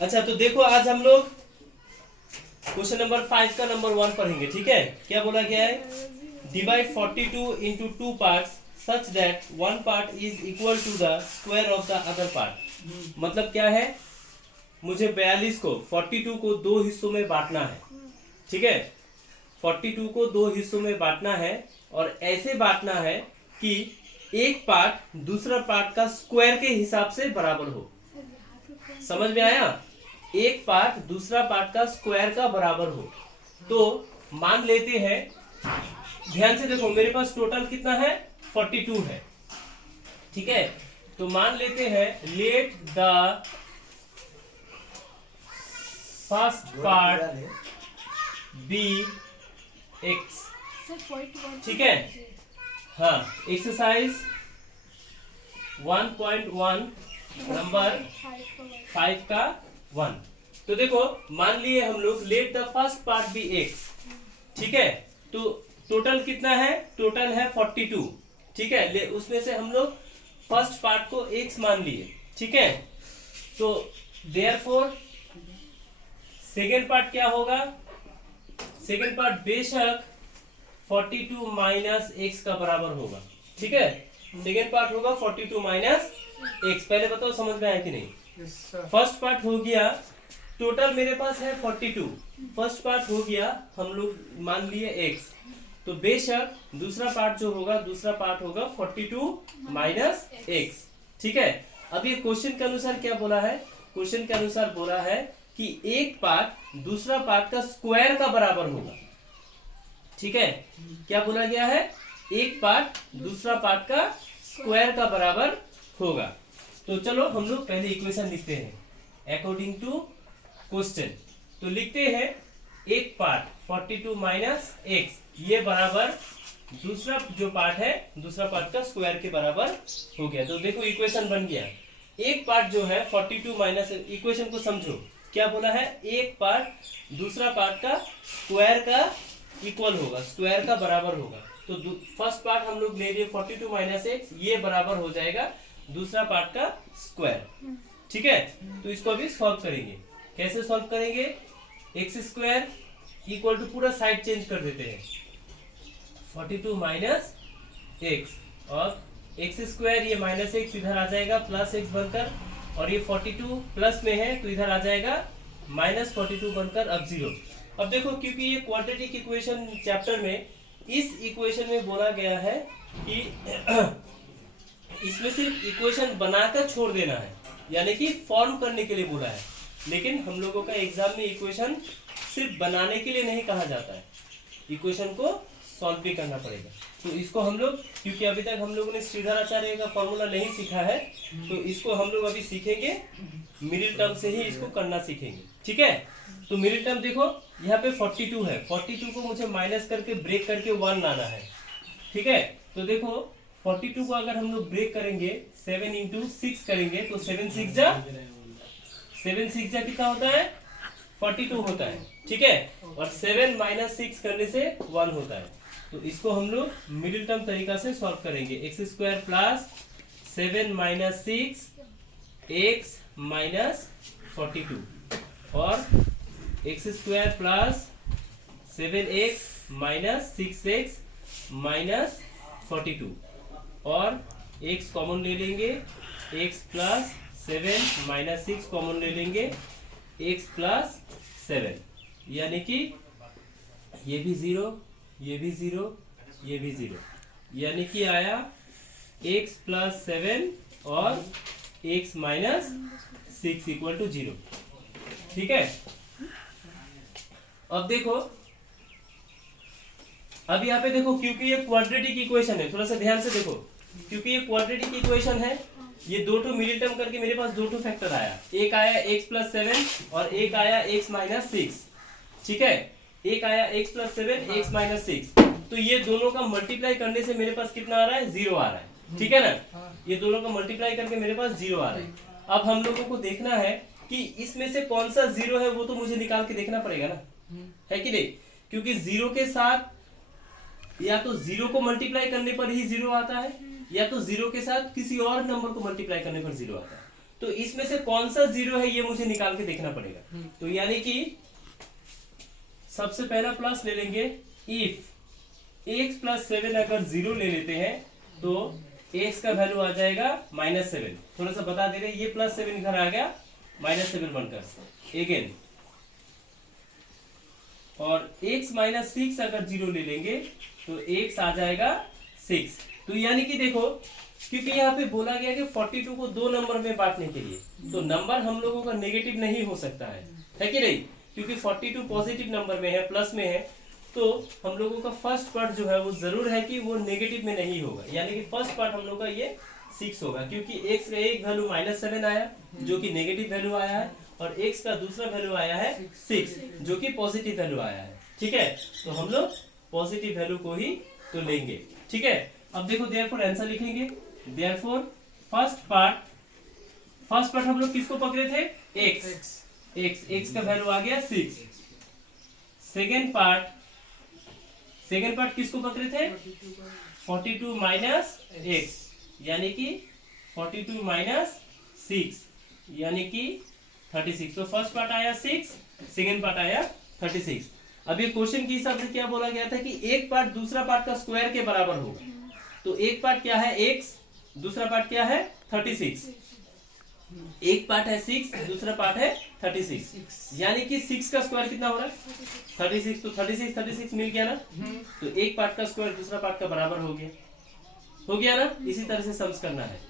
अच्छा तो देखो आज हम लोग क्वेश्चन नंबर 5 का नंबर 1 पढ़ेंगे, ठीक है। क्या बोला गया है? Divide 42 into 2 parts such that one part is equal to the square of the other part. मतलब क्या है, मुझे 42 को 42 को दो हिस्सों में बांटना है, ठीक है। 42 को दो हिस्सों में बांटना है और ऐसे बांटना है कि एक पार्ट दूसरा पार्ट का स्क्वायर के हिसाब से बराबर हो। समझ में आया? एक पार्ट दूसरा पार्ट का स्क्वायर का बराबर हो। तो मान लेते हैं, ध्यान से देखो, मेरे पास टोटल कितना है? 42 है, ठीक है। तो मान लेते हैं let the first part be x, ठीक है। हाँ, एक्सरसाइज 1.1 नंबर 5 का 1। तो देखो मान लिए हम लोग let the first part be x, ठीक है। तो टोटल कितना है? टोटल है 42, ठीक है। उसमें से हम लोग फर्स्ट पार्ट को एक्स मान लिए, ठीक है। तो देयरफॉर सेकेंड पार्ट क्या होगा? सेकेंड पार्ट बेशक 42 माइनस एक्स का बराबर होगा, ठीक है। सेकेंड पार्ट होगा 42 माइनस एक्स। पहले बताओ समझ में आया कि नहीं? फर्स्ट पार्ट हो गया, टोटल मेरे पास है 42, फर्स्ट पार्ट हो गया हम लोग मान लिए एक्स। तो बेशक दूसरा पार्ट जो होगा, दूसरा पार्ट होगा 42 माइनस एक्स, ठीक है। अब ये क्वेश्चन के अनुसार क्या बोला है? क्वेश्चन के अनुसार बोला है कि एक पार्ट दूसरा पार्ट का स्क्वायर का बराबर होगा, ठीक है। क्या बोला गया है? एक पार्ट दूसरा पार्ट का स्क्वायर का बराबर होगा। तो चलो हम लोग पहले इक्वेशन लिखते हैं अकॉर्डिंग टू क्वेश्चन। तो लिखते हैं एक पार्ट 42 माइनस एक्स ये बराबर दूसरा जो पार्ट है दूसरा पार्ट का स्क्वायर के बराबर हो गया। तो देखो इक्वेशन बन गया। एक पार्ट जो है 42 माइनस, इक्वेशन को समझो। क्या बोला है? एक पार्ट दूसरा पार्ट का स्क्वायर का इक्वल होगा, स्क्वायर का बराबर होगा। तो फर्स्ट पार्ट हम लोग ले लिए 42 माइनस एक्स, ये बराबर हो जाएगा दूसरा पार्ट का स्क्वायर, ठीक है। तो इसको अभी सॉल्व करेंगे। कैसे सॉल्व करेंगे? एक्स स्क्वायर इक्वल टू, पूरा साइड चेंज कर देते हैं, 42 माइनस एक्स, और एक्स स्क्वायर ये माइनस एक्स इधर आ जाएगा प्लस एक्स बनकर, और ये 42 प्लस में है तो इधर आ जाएगा माइनस 42 बनकर अब 0। अब देखो क्योंकि ये क्वाड्रेटिक इक्वेशन चैप्टर में इस इक्वेशन में बोला गया है कि इसमें सिर्फ इक्वेशन बनाकर छोड़ देना है, यानी कि फॉर्म करने के लिए बोला है। लेकिन हम लोगों का एग्जाम में इक्वेशन सिर्फ बनाने के लिए नहीं कहा जाता है, इक्वेशन को सॉल्व भी करना पड़ेगा। तो इसको हम लोग, क्योंकि अभी तक हम लोगों ने श्रीधराचार्य का फॉर्मूला नहीं सीखा है, तो इसको हम लोग अभी सीखेंगे, मिडिल टर्म से ही इसको करना सीखेंगे, ठीक है। तो मिडिल टर्म देखो यहाँ पे 42 है, 42 को मुझे माइनस करके ब्रेक करके 1 लाना है, ठीक है। तो देखो 42 को अगर हम लोग ब्रेक करेंगे 7 इंटू 6 करेंगे तो 7 6 जा कितना होता है? 42 होता है, ठीक है। और 7 माइनस 6 करने से 1 होता है। तो इसको हम लोग मिडिल टर्म तरीका से सॉल्व करेंगे। X square plus 7 minus 6 x minus 42, और x square plus 7x minus 6x minus 42, और x कॉमन ले लेंगे, x प्लस 7 माइनस 6 कॉमन ले लेंगे, x प्लस 7, यानी कि ये भी 0, ये भी 0, ये भी 0, यानी कि आया x प्लस 7 और x माइनस 6 इक्वल टू 0, ठीक है। अब देखो, अब यहाँ पे देखो क्योंकि ये क्वाड्रेटिक इक्वेशन है, थोड़ा सा ध्यान से देखो, क्योंकि ये क्वाड्रेटिक इक्वेशन है, ये दो टू मिडिल टर्म करके मेरे पास 2 फैक्टर आया, एक आया x प्लस 7 और एक आया x माइनस 6, ठीक है। एक आया x प्लस 7 x माइनस 6, तो ये दोनों का मल्टीप्लाई करने से मेरे पास कितना आ रहा है? 0 आ रहा है, ठीक है ना। ये दोनों का मल्टीप्लाई करके मेरे पास 0 आ रहा है। अब हम लोगों को देखना है कि इसमें से कौन सा 0 है, वो तो मुझे निकाल के देखना पड़ेगा ना, है कि नहीं। क्योंकि 0 के साथ या तो 0 को मल्टीप्लाई करने पर ही 0 आता है, या तो 0 के साथ किसी और नंबर को मल्टीप्लाई करने पर 0 आता है। तो इसमें से कौन सा 0 है ये मुझे निकाल के देखना पड़ेगा। तो यानी कि सबसे पहला प्लस ले लेंगे, इफ x प्लस 7 अगर 0 ले लेते हैं तो x का वैल्यू आ जाएगा -7। थोड़ा सा बता दे रहे, ये +7 इधर आ गया -7 बनकर अगेन, और x -6 अगर 0 ले लेंगे तो x आ जाएगा 6। तो यानी कि देखो, क्योंकि यहाँ पे बोला गया कि 42 को 2 नंबर में बांटने के लिए, तो नंबर हम लोगों का नेगेटिव नहीं हो सकता है कि नहीं, क्योंकि 42 पॉजिटिव नंबर में है, प्लस में है, तो हम लोगों का फर्स्ट पार्ट जो है वो जरूर है कि वो नेगेटिव में नहीं होगा। यानी कि फर्स्ट पार्ट हम लोग का ये 6 होगा, क्योंकि x का एक वैल्यू -7 आया जो कि नेगेटिव वैल्यू आया है, और x का दूसरा वैल्यू आया है 6 जो कि पॉजिटिव वैल्यू आया है। ठीक है, तो हम लोग पॉजिटिव वैल्यू को ही तो लेंगे। ठीक है, अब देखो देयरफॉर आंसर लिखेंगे। देयरफॉर फर्स्ट पार्ट हम लोग किसको पकड़े थे, x का वैल्यू आ गया 6। सेकेंड पार्ट किसको पकड़े थे, 42 माइनस x, यानी कि 42 माइनस 6 यानी कि 36। तो फर्स्ट पार्ट आया 6, सेकेंड पार्ट आया 36। अब ये क्वेश्चन के हिसाब से क्या बोला गया था कि एक पार्ट दूसरा पार्ट का स्क्वायर के बराबर होगा। तो एक पार्ट क्या है x, दूसरा पार्ट क्या है 36। एक पार्ट है 6, दूसरा पार्ट है 36, यानी कि 6 का स्क्वायर कितना हो रहा है 36। तो 36 मिल गया ना, तो एक पार्ट का स्क्वायर दूसरा पार्ट का बराबर हो गया ना। इसी तरह से सम्स करना है।